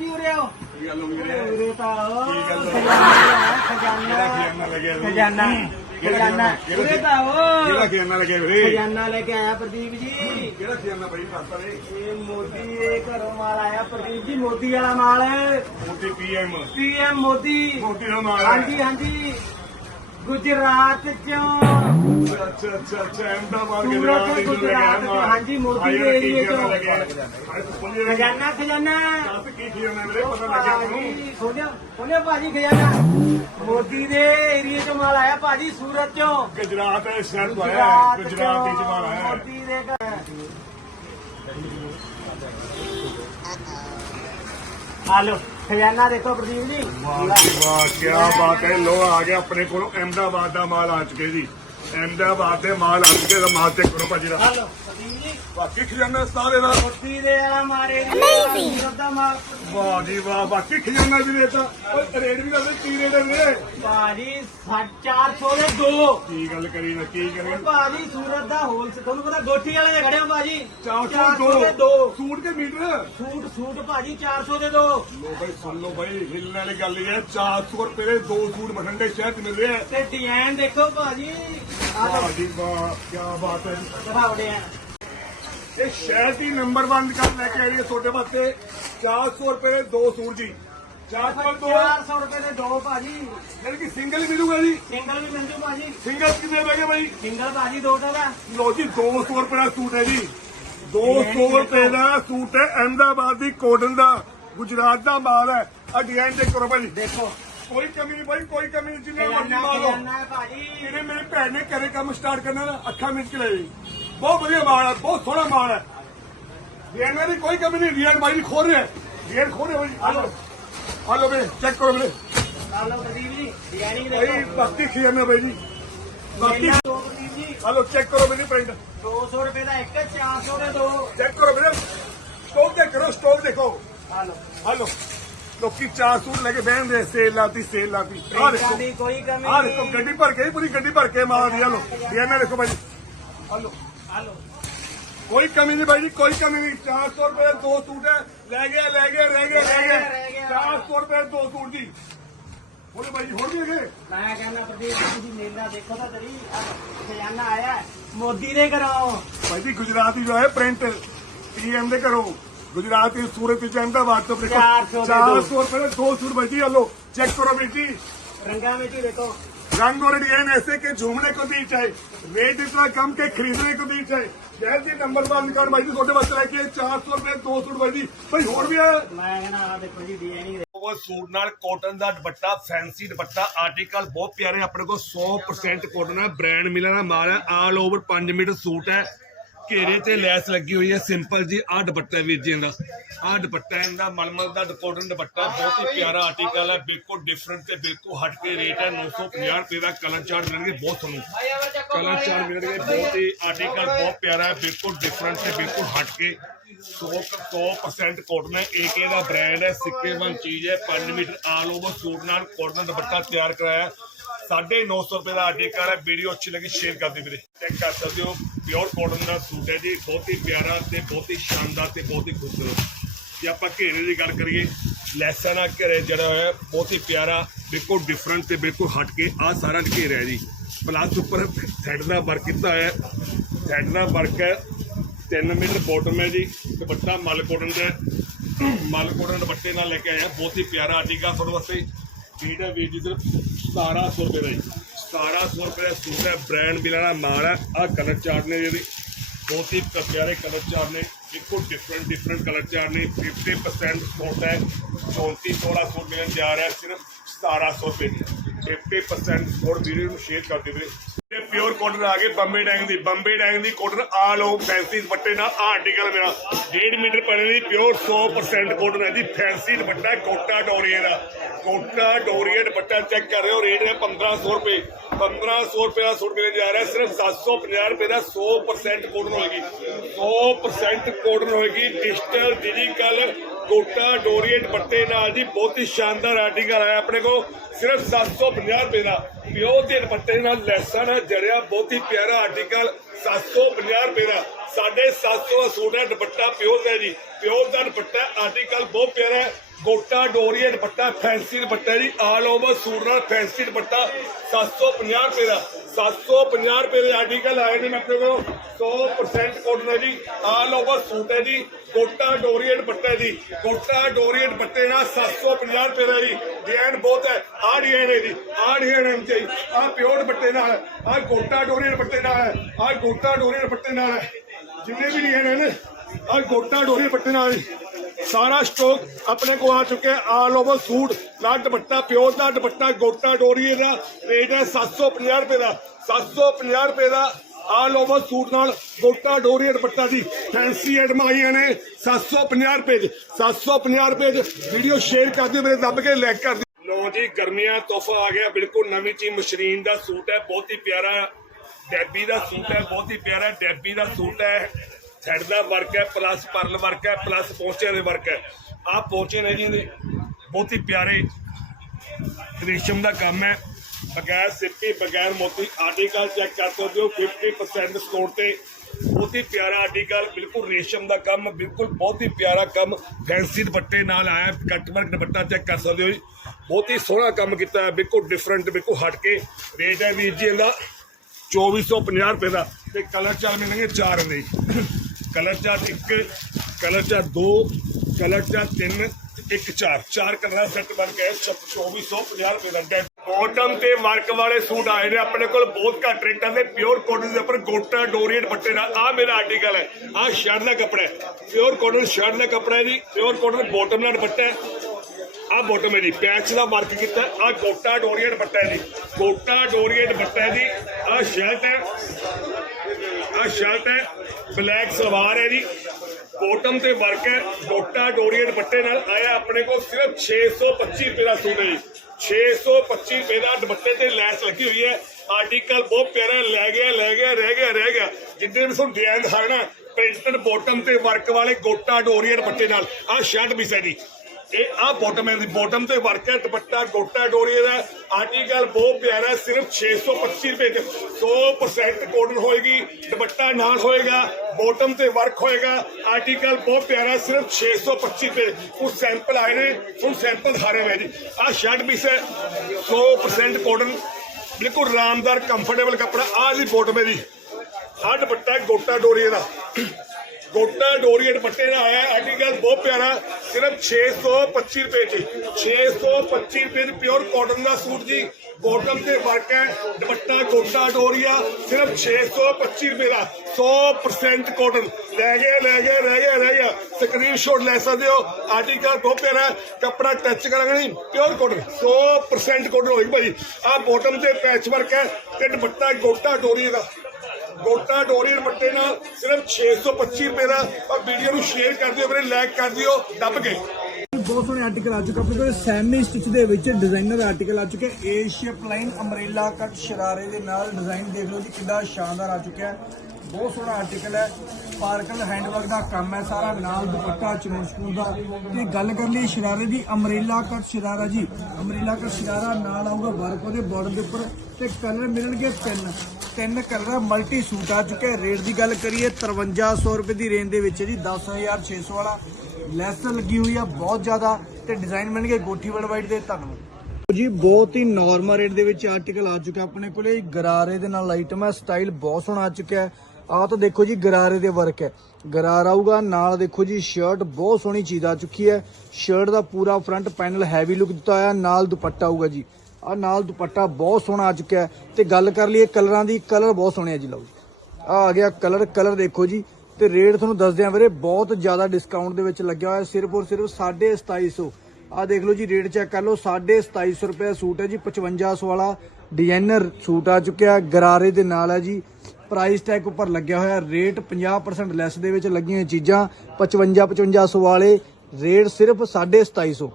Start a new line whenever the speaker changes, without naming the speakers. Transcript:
ਜੀ ਉਰੇ ਆਓ।
ਕੀ ਗੱਲ ਹੋ ਗਈ ਵੀਰੇ?
ਉਰੇ ਤਾਂ ਆਓ।
ਕੀ ਗੱਲ ਹੋ ਗਈ?
ਖਜ਼ਾਨਾ
ਕਿਹੜਾ
ਖਜ਼ਾਨਾ
ਖਜ਼ਾਨਾ ਲੱਗਿਆ ਵੀਰੇ?
ਖਜ਼ਾਨਾ।
ਕਿਹੜਾ
ਖਜ਼ਾਨਾ।
ਕਿਹੜਾ
ਉਰੇ ਤਾਂ ਆਓ।
ਕਿਹੜਾ ਖਜ਼ਾਨਾ ਲੱਗਿਆ ਵੀਰੇ?
ਖਜ਼ਾਨਾ ਲੈ ਕੇ ਆਇਆ ਪ੍ਰਦੀਪ ਜੀ।
ਕਿਹੜਾ ਖਜ਼ਾਨਾ ਭਾਈ? ਦੱਸਦਾ ਰੇ
ਇਹ ਮੋਦੀ ਦੇ ਘਰੋਂ ਮਾਲ ਆਇਆ ਪ੍ਰਦੀਪ ਜੀ ਮੋਦੀ ਵਾਲਾ ਮਾਲ। Modi
PM PM
Modi. Modi
ਦਾ ਮਾਲ
ਹਾਂਜੀ ਹਾਂਜੀ। ਗੁਜਰਾਤ ਚੋਂ।
ਅੱਛਾ ਅੱਛਾ ਅੱਛਾ ਅਹਿਮਦਾਬਾਦ
ਸੂਰਤ
ਗੁਜਰਾਤ
ਤੇ ਤੋਂ, ਹਾਂਜੀ, ਮੋਦੀ ਦੇ ਏਰੀਏ ਚੋਂ।
ਖਜ਼ਾਨਾ
ਖਜ਼ਾਨਾ ਖਜ਼ਾਨਾ।
ਦੱਸ ਕੀ ਖਜ਼ਾਨਾ ਵੀਰੇ ਪਤਾ ਲੱਗਿਆ ਤੁਹਾਨੂੰ?
ਭਾਜੀ ਸੋਨਿਆ ਸੋਨਿਆ ਭਾਜੀ ਖਜ਼ਾਨਾ। ਮੋਦੀ ਦੇ ਏਰੀਏ ਚੋਂ ਮਾਲ ਆਇਆ ਭਾਜੀ ਸੂਰਤ ਚੋਂ।
ਗੁਜਰਾਤ ਦੇ ਸ਼ਹਿਰ ਤੋਂ ਆਇਆ ਹੈ, ਗੁਜਰਾਤ ਦੀ
ਚੋਂ,
ਜਮਾਨ ਆਇਆ। ਹੈ।
ਮੋਦੀ ਦੇ ਘਰ। ਹਾਲੋ ਖਜ਼ਾਨਾ ਦੇਖੋ ਪ੍ਰਦੀਪ ਜੀ।
ਵਾਹ ਕੀ ਬਾਤ ਹੈ। ਲੋ ਆ ਗਿਆ ਆਪਣੇ ਕੋਲ ਅਹਿਮਦਾਬਾਦ ਦਾ ਮਾਲ ਆ ਚੁੱਕੇ ਜੀ। ਅਹਿਮਦਾਬਾਦ ਦੇ ਮਾਲ ਆ ਦਾ ਮਾਲ ਚੈੱਕ ਕਰੋ ਭਾਜੀ ਦਾ।
ਹਾਲੋ ਪ੍ਰਦੀਪ ਜੀ।
ਬਾਕੀ ਖਜ਼ਾਨਾ ਸਾਰੇ ਦਾ
ਮੋਦੀ ਦੇ ਆ ਮਾਰੇ ਸੂਰਤ ਦਾ ਮਾਲ
ਵਾਹ ਜੀ ਵਾਹ ਬਾਕੀ ਖਜ਼ਾਨਾ ਵੀ ਦੇਤਾ ਓਏ ਰੇਟ ਵੀ ਦੱਸ ਕੀ ਰੇਟ ਵੀਰੇ?
ਭਾਜੀ 450 ਦੇ ਦੋ।
ਕੀ ਗੱਲ ਕਰੀ ਨਾ ਕੀ ਕਰੇ?
ਭਾਜੀ ਸੂਰਤ ਦਾ ਹੋਲ ਤੁਹਾਨੂੰ ਪਤਾ ਗੋਠੀ ਵਾਲੇ ਦੇ ਖੜੇ ਹੋ ਭਾਜੀ?
400
ਦੇ। ਦੋ
ਸੂਟ ਕੇ ਮੀਟਰ?
ਸੂਟ ਸੂਟ ਭਾਜੀ 400 ਦੇ ਦੋ।
ਲੋ ਭਾਈ ਸੁਣ ਲੋ ਭਾਈ ਹਿੱਲਣ ਵਾਲੀ ਗੱਲ ਇਹ ਹੈ 400 ਰੁਪਏ ਦੇ ਦੋ ਸੂਟ ਬਠਿੰਡੇ ਸ਼ਹਿਰ ਚ ਮਿਲ ਰਹੇ
ਤੇ ਡਿਜ਼ਾਈਨ ਦੇਖੋ ਭਾਜੀ। ਆ
ਵਾਹ ਜੀ ਵਾਹ ਕੀ ਬਾਤ ਹੈ
ਦਿਖਾਉੜੇ ਆ
ਇਹ ਸ਼ਹਿਰ ਦੀ ਨੰਬਰ 1 ਦੁਕਾਨ ਲੈ ਕੇ ਆਈ ਹੈ ਤੁਹਾਡੇ ਵਾਸਤੇ। 400 ਰੁਪਏ ਦੇ ਦੋ ਸੂਟ ਜੀ। 400 ਰੁਪਏ ਦੋ
400 ਰੁਪਏ ਦੇ ਦੋ ਭਾਜੀ।
ਯਾਨੀ ਕਿ ਸਿੰਗਲ ਮਿਲੂਗਾ ਜੀ।
ਸਿੰਗਲ ਵੀ ਮਿਲ ਜੂ ਭਾਜੀ।
ਸਿੰਗਲ ਕਿੰਨੇ ਗਏ ਭਾਈ
ਸਿੰਗਲ ਭਾਜੀ ਦੋ ਦਾ।
ਲੋ ਜੀ 200 ਰੁਪਏ ਦਾ ਸੂਟ ਹੈ ਜੀ। 200 ਰੁਪਏ ਦਾ ਸੂਟ ਹੈ ਅਹਿਮਦਾਬਾਦ ਦੀ ਕੋਟਨ ਦਾ। ਗੁਜਰਾਤ ਦਾ ਮਾਲ ਹੈ। ਆ ਡਿਜ਼ਾਈਨ ਕਰੋ ਭਾਜੀ
ਦੇਖੋ
ਕੋਈ ਕਮੀ ਨਹੀਂ ਭਾਈ ਕੋਈ ਕਮੀ ਨਹੀਂ। ਜਿੰਨਾ ਮਰਜ਼ੀ ਮਾਲ ਲਓ। ਇਹਨੇ ਮੇਰੇ ਭੈਣ ਨੇ ਘਰੇ ਕੰਮ ਸਟਾਰਟ ਕਰਨਾ ਨਾ ਅੱਖਾਂ ਮਿਚ ਕੇ ਲੈ ਜੀ ਬਹੁਤ ਵਧੀਆ ਮਾਲ ਹੈ ਬਹੁਤ ਸੋਹਣਾ ਮਾਲ ਹੈ। ਡਿਜ਼ਾਈਨ ਦੀ ਕੋਈ ਕਮੀ ਨਹੀਂ ਡਿਜ਼ਾਈਨ ਬਾਈ ਖੋਲ ਰਿਹਾ। ਡਿਜ਼ਾਈਨ ਖੋਲ ਰਿਹਾ ਭਾਈ ਹਲੋ ਹਲੋ ਵੇ ਚੈੱਕ ਕਰੋ
ਆ ਲਓ ਪ੍ਰਦੀਪ ਜੀ ਡਿਜ਼ਾਈਨਿੰਗ
ਭਾਈ
ਦੇਖੋ
ਬਾਕੀ ਖਿਆਨਾ ਬਾਈ ਜੀ। ਬਾਕੀ ਹਲੋ ਚੈੱਕ ਕਰੋ ਮੇਰੀ ਪ੍ਰਿੰਟ।
200 ਰੁਪਏ ਦਾ ਇੱਕ 400 ਦੇ ਦੋ।
ਚੈੱਕ ਕਰੋ ਵੀਰੇ। ਸਟੋਕ ਚੈੱਕ ਕਰੋ ਸਟੋਕ ਦੇਖੋ।
ਲਓ।
ਹਲੋ ਲੋਕੀ ਚਾਰ ਸੂਟ ਲੈ ਕੇ ਬਹਿੰਦੇ ਸੇਲ ਲਾਤੀ ਸੇਲ ਲਾਤੀ।
ਰੇਟਾਂ
ਦੇਖੋ
ਦੀ ਕੋਈ ਕਮੀ
ਆਹ ਦੇਖੋ ਗੱਡੀ ਭਰ ਕੇ ਪੂਰੀ ਗੱਡੀ ਭਰ ਕੇ ਮਾਲ ਦੀ ਹਲੋ ਡਿਜ਼ਾਈਨ ਦੇਖੋ ਭਾਈ ਹਲੋ
ਆ ਲਓ।
ਕੋਈ ਕਮੀ ਨਹੀਂ ਭਾਈ ਜੀ ਕੋਈ ਕਮੀ ਨਹੀਂ। 400 ਰੁਪਏ ਦੇ ਸੂਟ ਹੈ। ਲੈ ਗਿਆ ਲੈ ਗਿਆ ਰਹਿ ਗਿਆ ਰਹਿ ਗਿਆ।
ਗਿਆ।
400 ਰੁਪਏ ਦੇ ਸੂਟ ਜੀ। ਬੋਲੇ ਭਾਈ ਹੋਰ ਵੀ ਹੈਗੇ?
ਮੈਂ ਕਹਿੰਦਾ ਪ੍ਰਦੀਪ ਤੁਸੀਂ ਮੇਲਾ ਦੇਖੋ ਤਾਂ ਤੇਰੀ। ਖਜ਼ਾਨਾ ਆਇਆ ਮੋਦੀ ਦੇ ਘਰੋਂ।
ਭਾਈ ਜੀ ਗੁਜਰਾਤ ਜੋ ਹੈ ਪ੍ਰਿੰਟ। ਪੀਐਮ ਦੇ ਘਰੋਂ। ਗੁਜਰਾਤ ਦੀ ਸੂਰਤ ਵਿੱਚ ਅਹਿਮਦਾਬਾਦ ਤੋਂ ਦੇਖੋ
400 ਦੇ
400 ਰੁਪਏ ਦੇ ਦੋ ਸੂਟ ਭਾਈ ਜੀ ਹਲੋ ਚੈੱਕ ਕਰੋ ਵੀਰ ਜੀ
ਰੰਗਾਂ ਵਿੱਚ ਹੀ ਦੇਖੋ
रंग और डिजाइन ऐसे के झूमने को दी चाहे रेट इतना कम के खरीदने को दी चाहे शहर की नंबर वन दुकान भाई जी छोटे बच्चे लेके चार सौ रुपए दो सूट भाई जी भाई और भी है
ਮੈਂ ਕਹਿੰਦਾ ਆ ਦੇਖੋ ਜੀ ਡਿਜ਼ਾਈਨਿੰਗ
ਉਹ ਸੂਟ ਨਾਲ ਕਾਟਨ ਦਾ ਦੁਪੱਟਾ ਫੈਂਸੀ ਦੁਪੱਟਾ ਆਰਟੀਕਲ ਬਹੁਤ ਪਿਆਰੇ ਆਪਣੇ ਕੋਲ 100% ਕਾਟਨ ਹੈ ਬ੍ਰਾਂਡ ਮਿਲਰ ਦਾ ਮਾਲ ਹੈ ਆਲ ਓਵਰ 5 ਮੀਟਰ ਸੂਟ ਹੈ ਘੇਰੇ ਤੇ ਲੈਸ ਲੱਗੀ ਹੋਈ ਹੈ। ਸਿੰਪਲ ਜੀ, ਆਹ ਦੁਪੱਟਾ ਹੈ ਵੀਰ ਜੀ ਦਾ ਆਹ ਦੁਪੱਟਾ ਇਹਦਾ, ਮਲਮਲ ਦਾ ਕਾਟਨ ਦੁਪੱਟਾ। ਬਹੁਤ ਹੀ ਪਿਆਰਾ ਆਰਟੀਕਲ ਹੈ। ਬਿਲਕੁਲ ਡਿਫਰੈਂਟ ਤੇ ਬਿਲਕੁਲ ਹਟ ਕੇ ਰੇਟ ਹੈ। 950 ਰੁਪਏ ਦਾ ਕਲਰ ਚਾਰਟ ਮਿਲਣਗੇ ਬਹੁਤ ਤੁਹਾਨੂੰ। ਕਲਰ ਚਾਰਟ ਮਿਲਣਗੇ। ਬਹੁਤ ਹੀ ਆਰਟੀਕਲ ਬਹੁਤ ਪਿਆਰਾ ਹੈ। ਬਿਲਕੁਲ ਡਿਫਰੈਂਟ ਤੇ ਬਿਲਕੁਲ ਹਟ ਕੇ। 100 100% ਕਾਟਨ ਹੈ। ਏਕੇ ਦਾ ਬ੍ਰਾਂਡ ਹੈ? ਸਿੱਕੇ ਵਾਂ ਚੀਜ਼ ਹੈ। 5 ਮੀਟਰ ਆਲ ਓਵਰ ਸੂਟ ਨਾਲ ਕਾਟਨ ਦੁਪੱਟਾ ਤਿਆਰ ਕਰਾਇਆ। ਹੈ। 950 ਰੁਪਏ ਦਾ ਆਰਟੀਕਲ ਹੈ। ਵੀਡੀਓ ਅੱਛੀ ਲੱਗੀ ਸ਼ੇਅਰ ਕਰ ਦਿਓ ਵੀਰੇ। ਚੈੱਕ ਕਰ ਸਕਦੇ ਹੋ। ਪਿਓਰ ਕਾਟਨ ਦਾ ਸੂਟ ਹੈ ਜੀ, ਬਹੁਤ ਹੀ ਪਿਆਰਾ ਤੇ ਬਹੁਤ ਹੀ ਸ਼ਾਨਦਾਰ ਤੇ ਬਹੁਤ ਹੀ ਖੂਬਸੂਰਤ। ਜੇ ਆਪਾਂ ਘੇਰੇ ਦੀ ਗੱਲ ਕਰੀਏ, ਲੈਸਾਂ ਨਾਲ ਘੇਰੇ ਜਿਹੜਾ ਹੋਇਆ, ਬਹੁਤ ਹੀ ਪਿਆਰਾ, ਬਿਲਕੁਲ ਡਿਫਰੈਂਟ ਤੇ ਬਿਲਕੁਲ ਹਟ ਕੇ ਆ ਸਾਰਾ ਘੇਰਾ ਹੈ ਜੀ। ਪਲੱਸ ਉੱਪਰ ਥੈਡ ਦਾ ਵਰਕ ਕੀਤਾ ਹੋਇਆ ਥੈਡ ਦਾ ਵਰਕ ਹੈ 3 ਮੀਟਰ ਬਾਟਮ ਹੈ ਜੀ, ਦੁਪੱਟਾ ਮਲ ਕੋਟਨ ਦਾ ਹੈ। ਮਲ ਕੋਟਨ ਦੁਪੱਟੇ ਨਾਲ ਲੈ ਕੇ ਆਇਆ, ਬਹੁਤ ਹੀ ਪਿਆਰਾ ਆਰਟੀਕਲ ਤੁਹਾਡੇ ਵਾਸਤੇ। ਵੀਡ ਹੈ ਵੀਰ ਜੀ ਸਿਰਫ 1700 ਰੁਪਏ ਦਾ ਜੀ। 1700 ਰੁਪਏ ਦਾ ਸੂਟ ਹੈ ਬ੍ਰਾਂਡ ਬਿਲਾਂ ਦਾ ਮਾਲ ਹੈ। ਆ ਕਲਰ ਚਾਰਟ ਨੇ ਜਿਹੜੀ ਬਹੁਤ ਹੀ ਪਿਆਰੇ ਕਲਰ ਚਾਰਟ ਨੇ, ਬਿਲਕੁਲ ਡਿਫਰੈਂਟ ਡਿਫਰੈਂਟ ਕਲਰ ਚਾਰਟ ਨੇ। 50% ਸੂਟ ਹੈ 34 ਤੋਲਾ ਸੂਟ ਮਿਲਣ ਜਾ ਰਿਹਾ ਹੈ, ਸਿਰਫ 1700 ਰੁਪਏ ਦੀ 50% ਹੋਰ ਵੀਡੀਓ ਨੂੰ ਸ਼ੇਅਰ ਕਰ ਦਿਓ ਵੀਰੇ। ਪਿਓਰ ਕਾਟਨ ਆ ਗਏ, ਬੰਬੇ ਡੈਂਗ ਦੀ, ਬੰਬੇ ਡੈਂਗ ਦੀ ਕਾਟਨ ਆਲ ਓਵਰ ਫੈਂਸੀ ਦੁਪੱਟੇ ਨਾਲ, ਆਹ ਆਰਟੀਕਲ ਮੇਰਾ। 1.5 ਮੀਟਰ ਪਣੇ ਦੀ ਪਿਓਰ 100% ਕਾਟਨ ਹੈ ਜੀ ਫੈਂਸੀ ਦੁਪੱਟਾ, ਕੋਟਾ ਡੋਰੀਏ ਦਾ। ਕੋਟਾ ਡੋਰੀਏ ਦੁਪੱਟਾ ਚੈੱਕ ਕਰ ਰਹੇ ਹੋ ਰੇਟ ਹੈ 1500 ਰੁਪਏ। 1500 ਰੁਪਏ ਦਾ ਸੂਟ ਮਿਲਣ ਜਾ ਰਿਹਾ ਹੈ ਸਿਰਫ 750 ਰੁਪਏ ਦਾ 100% ਕਾਟਨ ਹੋਏਗੀ। 100% ਕਾਟਨ ਹੋਏਗੀ ਡਿਜੀਟਲ ਡਿਜੀਟਲ ਕੋਟਾ ਡੋਰੀਏ ਦੁਪੱਟੇ ਨਾਲ ਜੀ ਬਹੁਤ ਹੀ ਸ਼ਾਨਦਾਰ ਆਰਟੀਕਲ ਆਇਆ ਆਪਣੇ ਕੋਲ। ਸਿਰਫ 750 ਰੁਪਏ ਦਾ। ਪਿਓਰ ਦੇ ਦੁਪੱਟੇ ਨਾਲ ਲੈਸਾਂ ਨਾਲ ਜੜਿਆ ਬਹੁਤ ਹੀ ਪਿਆਰਾ ਆਰਟੀਕਲ 750 ਰੁਪਏ ਦਾ। ਸਾਡੇ 700 ਦਾ ਸੂਟ ਹੈ ਦੁਪੱਟਾ ਪਿਓਰ ਦਾ ਜੀ। ਪਿਓਰ ਦਾ ਦੁਪੱਟਾ ਆਰਟੀਕਲ ਬਹੁਤ ਪਿਆਰਾ ਹੈ। ਗੋਟਾ, ਡੋਰੀਆ, ਦੁਪੱਟਾ, ਫੈਂਸੀ ਦੁਪੱਟਾ ਜੀ ਆਲ ਓਵਰ ਸੂਟ ਨਾਲ ਫੈਂਸੀ ਦੁਪੱਟਾ 750 ਰੁਪਏ ਦਾ 750 ਰੁਪਏ ਦੇ ਆਰਟੀਕਲ ਆਏ ਨੇ ਮੈਂ ਆਪਣੇ ਕੋਲ 100% ਕਾਟਨ ਹੈ ਜੀ ਆਲ ਓਵਰ ਸੂਟ ਹੈ ਜੀ, ਗੋਟਾ, ਡੋਰੀਆ, ਦੁਪੱਟਾ ਜੀ, ਗੋਟਾ, ਡੋਰੀਆ, ਦੁਪੱਟੇ ਨਾਲ 750 ਰੁਪਏ ਦਾ ਜੀ ਡਿਜ਼ਾਈਨ ਬਹੁਤ ਹੈ ਆ ਡਿਜ਼ਾਈਨ ਹੈ ਜੀ ਆ ਡਿਜ਼ਾਈਨ ਹੈ ਜੀ ਆ ਪਿਓਰ ਦੁਪੱਟੇ ਨਾਲ ਆ ਗੋਟਾ, ਡੋਰੀਆ, ਦੁਪੱਟੇ ਨਾਲ ਹੈ ਆ ਗੋਟਾ, ਡੋਰੀਆ, ਦੁਪੱਟੇ ਨਾਲ ਹੈ ਜਿੰਨੇ ਵੀ ਡਿਜ਼ਾਈਨ ਹੈ ਨਾ ਆ ਗੋਟਾ, ਡੋਰੀਆ, ਦੁਪੱਟੇ ਨਾਲ ਜੀ। ਸਾਰਾ ਸਟਾਕ ਆਪਣੇ ਕੋਲ ਆ ਚੁੱਕਿਆ ਆਲ ਓਵਰ ਸੂਟ ਨਾਲ ਦੁਪੱਟਾ, ਪਿਓਰ ਦਾ ਦੁਪੱਟਾ, ਗੋਟਾ ਡੋਰੀਏ ਦਾ, ਰੇਟ ਹੈ 750 ਰੁਪਏ ਦਾ। 750 ਰੁਪਏ ਦਾ ਆਲ ਓਵਰ ਸੂਟ ਨਾਲ ਗੋਟਾ ਡੋਰੀਏ ਦੁਪੱਟਾ ਦੀ ਫੈਂਸੀ ਆਈਟਮਾਂ ਆਈਆਂ ਨੇ 750 ਰੁਪਏ ਚ। 750 ਰੁਪਏ ਚ ਵੀਡੀਓ ਸ਼ੇਅਰ ਕਰ ਦਿਓ, ਮੇਰੇ ਦੱਬ ਕੇ ਲਾਈਕ ਕਰ ਦਿਓ। ਲੋ ਜੀ, ਗਰਮੀਆਂ ਤੋਹਫਾ ਆ ਗਿਆ, ਬਿਲਕੁਲ ਨਵੀਂ ਚੀਜ਼ ਮਸ਼ਰੀਨ ਦਾ ਸੂਟ ਹੈ, ਬਹੁਤ ਹੀ ਪਿਆਰਾ, ਡੈਬੀ ਦਾ ਸੂਟ ਹੈ, ਬਹੁਤ ਹੀ ਪਿਆਰਾ, ਡੈਬੀ ਦਾ ਸੂਟ ਹੈ। ਥੈਡ ਦਾ ਵਰਕ ਹੈ ਪਲੱਸ ਪਰਲ ਵਰਕ ਹੈ ਪਲੱਸ ਪੋਂਚਿਆਂ ਦੇ ਵਰਕ ਹੈ। ਆਹ ਪੋਂਚੇ ਨੇ ਜੀ ਇਹਦੇ। ਬਹੁਤ ਹੀ ਪਿਆਰੇ ਰੇਸ਼ਮ ਦਾ ਕੰਮ ਹੈ। ਬਗੈਰ ਸਿੱਪੀ, ਬਗੈਰ ਮੋਤੀ ਆਰਟੀਕਲ ਚੈੱਕ ਕਰ ਸਕਦੇ ਹੋ 50% ਡਿਸਕਾਊਂਟ ਤੇ। ਬਹੁਤ ਹੀ ਪਿਆਰਾ ਆਰਟੀਕਲ ਬਿਲਕੁਲ ਰੇਸ਼ਮ ਦਾ ਕੰਮ, ਬਿਲਕੁਲ ਬਹੁਤ ਹੀ ਪਿਆਰਾ ਕੰਮ। ਫੈਂਸੀ ਦੁਪੱਟੇ ਨਾਲ ਆਇਆ ਕੱਟ ਵਰਕ ਦੁਪੱਟਾ ਚੈੱਕ ਕਰ ਸਕਦੇ ਹੋ ਜੀ। ਬਹੁਤ ਹੀ ਸੋਹਣਾ ਕੰਮ ਕੀਤਾ ਹੈ, ਬਿਲਕੁਲ ਡਿਫਰੈਂਟ ਬਿਲਕੁਲ ਹਟ ਕੇ। ਰੇਟ ਹੈ ਵੀਰ ਜੀ ਇਹਦਾ 2450 ਰੁਪਏ ਦਾ। ਤੇ ਕਲਰ ਚੱਲ ਮਿਲਣਗੇ ਚਾਰ ਦੇ ਕਲਰ ਚਾਰ ਇੱਕ, ਕਲਰ ਚਾਰ ਦੋ, ਕਲਰ ਚਾਰ ਤਿੰਨ, ਇੱਕ ਚਾਰ। ਚਾਰ ਕਲਰ ਸੈੱਟ ਬਣ ਕੇ 2450 ਰੁਪਏ ਦਾ ਡੈਡ ਬਾਟਮ ਤੇ ਵਰਕ ਵਾਲੇ ਸੂਟ ਆਏ ਨੇ ਆਪਣੇ ਕੋਲ, ਬਹੁਤ ਘੱਟ ਰੇਟਾਂ ਦੇ ਪਿਓਰ ਕਾਟਨ ਦੇ ਉੱਪਰ ਗੋਟਾ ਡੋਰੀਅਨ ਬੱਟੇ ਨਾਲ। ਆ ਮੇਰਾ ਆਰਟੀਕਲ ਹੈ। ਆ ਸ਼ਰਟ ਦਾ ਕੱਪੜਾ ਹੈ। ਪਿਓਰ ਕਾਟਨ ਸ਼ਰਟ ਦਾ ਕੱਪੜਾ ਹੈ ਜੀ। ਪਿਓਰ ਕਾਟਨ ਬਾਟਮ ਨਾਲ ਦੁਪੱਟਾ ਹੈ। ਆ ਬਾਟਮ ਹੈ ਜੀ। ਪੈਚ ਦਾ ਵਰਕ ਕੀਤਾ। ਆ ਗੋਟਾ ਡੋਰੀਅਨ ਬੱਟਾ ਹੈ ਜੀ। ਗੋਟਾ ਡੋਰੀਅਨ ਬੱਟਾ ਹੈ ਜੀ। ਆ ਸ਼ਰਟ ਹੈ। ਆ ਸ਼ਰਟ ਹੈ, ਬਲੈਕ ਸਲਵਾਰ ਹੈ ਜੀ। ਬਾਟਮ ਤੇ ਵਰਕ ਹੈ ਗੋਟਾ ਡੋਰੀਅਨ ਦੁਪੱਟੇ ਨਾਲ। ਆਇਆ ਆਪਣੇ ਕੋਲ ਸਿਰਫ 625 ਰੁਪਏ ਦਾ ਸੂਟ ਹੈ ਜੀ। 625 ਰੁਪਏ ਦਾ ਦੁਪੱਟੇ ਤੇ ਲੈਸ ਲੱਗੀ ਹੋਈ ਹੈ। ਆਰਟੀਕਲ ਬਹੁਤ ਪਿਆਰਾ ਲੈ ਗਿਆ ਲੈ ਗਿਆ, ਰਹਿ ਗਿਆ ਰਹਿ ਗਿਆ। ਜਿੱਦੇ ਵੀ ਤੁਹਾਨੂੰ ਡਿਜ਼ਾਈਨ ਦਿਖਾਣਾ ਪ੍ਰਿੰਟਡ ਬੋਟਮ ਤੇ ਵਰਕ ਵਾਲੇ ਗੋਟਾ ਡੋਰੀਅਨ ਦੁਪੱਟੇ ਨਾਲ। ਆ ਸ਼ਰਟ ਵੀ ਹੈ ਇਹ ਆ ਬੋਟਮ ਹੈ ਦੀ ਬਾਟਮ ਤੇ ਵਰਕ ਹੈ ਦੁਪੱਟਾ ਗੋਟਾ ਡੋਰੀਏ ਦਾ ਆਰਟੀਕਲ ਬਹੁਤ ਪਿਆਰਾ ਹੈ, ਸਿਰਫ 625 ਰੁਪਏ ਚ। 100% ਕੋਟਨ ਹੋਏਗੀ ਦੁਪੱਟਾ ਨਾਲ ਹੋਏਗਾ ਬੋਟਮ ਤੇ ਵਰਕ ਹੋਏਗਾ ਆਰਟੀਕਲ ਬਹੁਤ ਪਿਆਰਾ ਹੈ, ਸਿਰਫ 625 ਰੁਪਏ ਕੁਝ ਸੈਂਪਲ ਆਏ ਨੇ ਹੁਣ ਸੈਂਪਲ ਹਾਰੇ ਹੋਏ ਜੀ। ਆ ਸ਼ਰਟ ਪੀਸ ਹੈ 100% ਕੋਟਨ ਬਿਲਕੁਲ ਆਰਾਮਦਾਰ ਕੰਫਰਟੇਬਲ ਕੱਪੜਾ ਆ ਜੀ ਬੋਟਮ ਹੈ ਜੀ ਆ ਦੁਪੱਟਾ ਗੋਟਾ ਡੋਰੀਏ ਦਾ ਗੋਟਾ ਡੋਰੀਅਨ ਦੁਪੱਟੇ ਦਾ ਆਇਆ ਆਰਟੀਕਲ ਬਹੁਤ ਪਿਆਰਾ ਸਿਰਫ 625 ਰੁਪਏ ਚ। 625 ਰੁਪਏ ਦੀ ਪਿਓਰ ਕਾਟਨ ਦਾ ਸੂਟ ਜੀ ਬੋਟਮ ਤੇ ਵਰਕ ਹੈ ਦੁਪੱਟਾ ਗੋਟਾ ਡੋਰੀਆ ਸਿਰਫ 625 ਰੁਪਏ ਦਾ 100% ਕਾਟਨ ਲੈ ਗਏ ਲੈ ਗਏ ਰਹਿ ਗਿਆ ਰਹਿ ਗਿਆ ਸਕਰੀਨਸ਼ਾਟ ਲੈ ਸਕਦੇ ਹੋ ਆਰਟੀਕਲ ਬਹੁਤ ਪਿਆਰਾ ਹੈ, ਕੱਪੜਾ ਟੱਚ ਕਰਾਂਗੇ ਨਹੀਂ ਪਿਓਰ ਕਾਟਨ 100% ਕਾਟਨ ਹੋਏਗੀ ਭਾਈ। ਆ ਬੋਟਮ ਤੇ ਪੈਚ ਵਰਕ ਹੈ ਤੇ ਦੁਪੱਟਾ ਗੋਟਾ ਡੋਰੀਆ ਦਾ। ਗੋਟਾ ਡੋਰੀ ਦੁਪੱਟੇ ਨਾਲ ਸਿਰਫ 625 ਰੁਪਏ ਦਾ ਔਰ ਵੀਡੀਓ ਨੂੰ ਸ਼ੇਅਰ ਕਰ ਦਿਓ, ਵੀਰੇ ਲਾਈਕ ਕਰ ਦਿਓ, ਦੱਬ ਕੇ।
ਬਹੁਤ ਸੋਹਣੇ ਆਰਟੀਕਲ ਆ ਚੁੱਕੇ ਆਪਣੇ ਕੋਲ ਸੈਮੀ ਸਟਿਚ ਦੇ ਵਿੱਚ ਡਿਜ਼ਾਈਨਰ ਆਰਟੀਕਲ ਆ ਚੁੱਕੇ ਏ ਸ਼ੇਪ ਲਾਈਨ ਅਮਰੇਲਾ ਕੱਟ ਸ਼ਰਾਰੇ ਦੇ ਨਾਲ ਡਿਜ਼ਾਈਨ ਦੇਖ ਲਓ ਜੀ ਕਿੰਨਾ ਸ਼ਾਨਦਾਰ ਆ ਚੁੱਕਿਆ ਬਹੁਤ ਸੋਹਣਾ ਆਰਟੀਕਲ ਹੈ ਸਪਾਰਕਲ ਹੈਂਡਵਰਕ ਦਾ ਕੰਮ ਹੈ ਸਾਰਾ, ਨਾਲ ਦੁਪੱਟਾ ਚਮੋਸ਼ਕੂ ਦਾ। ਤੇ ਗੱਲ ਕਰ ਲਈ ਸ਼ਰਾਰੇ ਦੀ ਅਮਰੇਲਾ ਕੱਟ ਸ਼ਰਾਰਾ ਜੀ ਅਮਰੇਲਾ ਕੱਟ ਸ਼ਰਾਰਾ ਨਾਲ ਆਊਗਾ ਵਰਕ ਉਹਦੇ ਬਾਰਡਰ ਦੇ ਉੱਪਰ ਤੇ ਕਲਰ ਮਿਲਣਗੇ ਤਿੰਨ। ਤਿੰਨ ਕਲਰ ਮਲਟੀ ਸੂਟ ਆ ਚੁੱਕਿਆ ਰੇਟ ਦੀ ਗੱਲ ਕਰੀਏ 5300 ਰੁਪਏ ਦੀ ਰੇਂਜ ਦੇ ਵਿੱਚ ਹੈ ਜੀ 10600 ਵਾਲਾ। ਲੈਸ ਲੱਗੀ ਹੋਈ ਆ, ਬਹੁਤ ਜ਼ਿਆਦਾ ਤੇ ਡਿਜ਼ਾਈਨ ਗਏ ਗੋਠੀ ਵੜ ਵਾਈਟ ਦੇ। ਧੰਨਵਾਦ। ਜੀ ਬਹੁਤ ਹੀ ਨਾਰਮਲ ਰੇਟ ਦੇ ਵਿੱਚ ਆਰਟੀਕਲ ਆ ਚੁੱਕਾ ਆਪਣੇ ਕੋਲੇ। ਗਰਾਰੇ ਦੇ ਨਾਲ ਆਈਟਮ ਹੈ ਸਟਾਈਲ ਬਹੁਤ ਸੋਹਣਾ ਆ ਚੁੱਕਿਆ ਹੈ। ਆਹ ਤਾਂ ਦੇਖੋ ਜੀ, ਗਰਾਰੇ ਦੇ ਵਰਕ ਹੈ। ਗਰਾਰ ਆਊਗਾ, ਨਾਲ ਦੇਖੋ ਜੀ ਸ਼ਰਟ ਬਹੁਤ ਸੋਹਣੀ ਚੀਜ਼ ਆ ਚੁੱਕੀ ਹੈ। ਸ਼ਰਟ ਦਾ ਪੂਰਾ ਫਰੰਟ ਪੈਨਲ ਹੈਵੀ ਲੁੱਕ ਦਿੱਤਾ ਹੋਇਆ, ਨਾਲ ਦੁਪੱਟਾ ਆਊਗਾ ਜੀ। ਆ ਨਾਲ ਦੁਪੱਟਾ ਬਹੁਤ ਸੋਹਣਾ ਆ ਚੁੱਕਿਆ ਹੈ। ਤੇ ਗੱਲ ਕਰ ਲਈਏ ਕਲਰਾਂ ਦੀ, ਕਲਰ ਬਹੁਤ ਸੋਹਣੇ ਆ ਜੀ, ਲਓ ਜੀ। ਆ ਆ ਗਿਆ ਕਲਰ ਕਲਰ ਦੇਖੋ ਜੀ। ਤੇ ਰੇਟ ਤੁਹਾਨੂੰ ਦੱਸਦੇ ਆ ਵੀਰੇ, ਬਹੁਤ ਜ਼ਿਆਦਾ ਡਿਸਕਾਊਂਟ ਦੇ ਵਿੱਚ ਲੱਗਿਆ ਹੋਇਆ, ਸਿਰਫ ਔਰ ਸਿਰਫ 2750 ਆ ਦੇਖ ਲਓ ਜੀ, ਰੇਟ ਚੈੱਕ ਕਰ ਲਓ 2750 ਰੁਪਏ ਸੂਟ ਹੈ ਜੀ 5500 ਵਾਲਾ ਡਿਜ਼ਾਈਨਰ ਸੂਟ ਆ ਚੁੱਕਿਆ, ਗਰਾਰੇ ਦੇ ਨਾਲ ਹੈ ਜੀ। ਪ੍ਰਾਈਸ ਟੈਗ ਉੱਪਰ ਲੱਗਿਆ ਹੋਇਆ, ਰੇਟ 50% ਲੈਸ ਦੇ ਵਿੱਚ ਲੱਗੀਆਂ ਹੋਈਆਂ ਚੀਜ਼ਾਂ 55 5500 ਵਾਲੇ, ਰੇਟ ਸਿਰਫ 2750